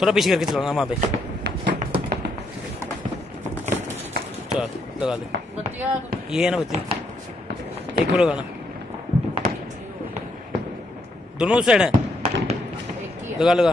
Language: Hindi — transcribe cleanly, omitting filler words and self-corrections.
थोड़ा पीछे करके चलाना वहाँ पे। चल लगा दे। ये है ना बत्ती, एक को लगाना, दोनों साइड है। लगा लगा।